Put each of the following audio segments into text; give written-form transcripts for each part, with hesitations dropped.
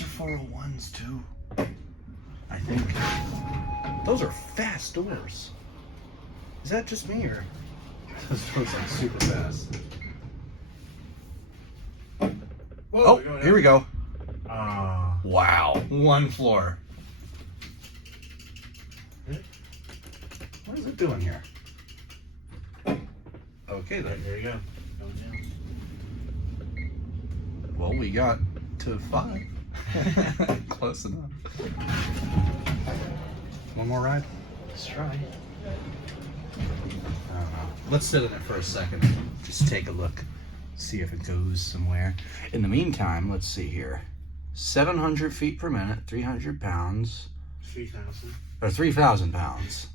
these are 401s too. I think. Those are fast doors. Is that just me or? This goes like super fast. Whoa, Oh, here we go. Ah. Wow, one floor. What is it doing here? Okay then. There you go. Going down. Well, we got to 5. Close enough. One more ride? Let's try. I don't know. Let's sit in it for a second and just take a look. See if it goes somewhere. In the meantime, let's see here. 700 feet per minute, 300 pounds. 3,000. Or 3,000 pounds.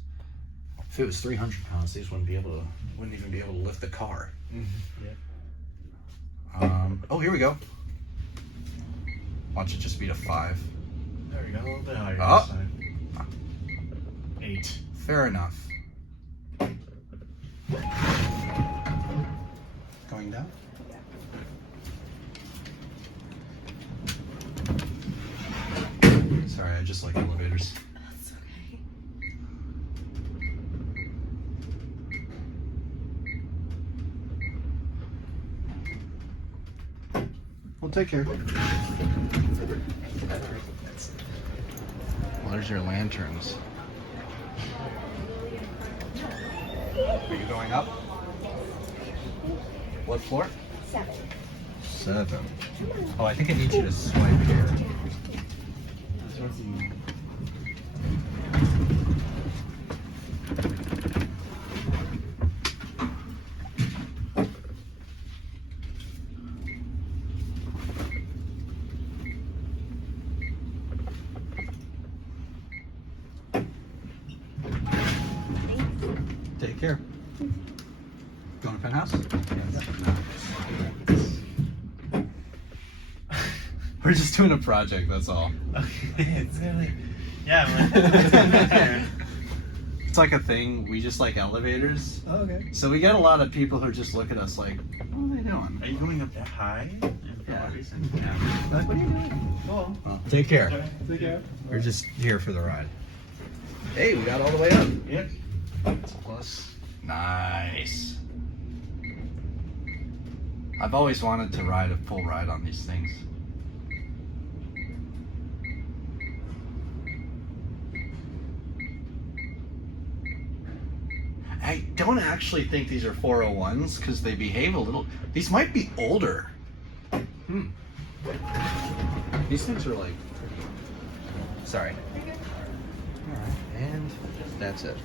If it was 300 pounds, these wouldn't even be able to lift the car. Yep. Oh, here we go. Watch it just beat a 5. There we go. A little bit higher. Oh. This time. 8. Fair enough. Going down? Sorry, I just like elevators. That's okay. Well, take care. Well, there's your lanterns. Are you going up? What floor? 7. 7. Oh, I think I need you to swipe here. Take care. Going to penthouse? We're just doing a project, that's all. Okay, it's really. Yeah, It's like a thing, we just like elevators. Oh, okay. So we get a lot of people who just look at us like, what are they doing? Are you going up that high? Yeah. Yeah. Like, what are you doing? Cool. Well, take care. Okay. Take care. We're just here for the ride. Hey, we got all the way up. Yep. It's a plus. Nice. I've always wanted to ride a full ride on these things. I don't actually think these are 401s because they behave a little. These might be older. These things are like pretty. Sorry. All right, and that's it.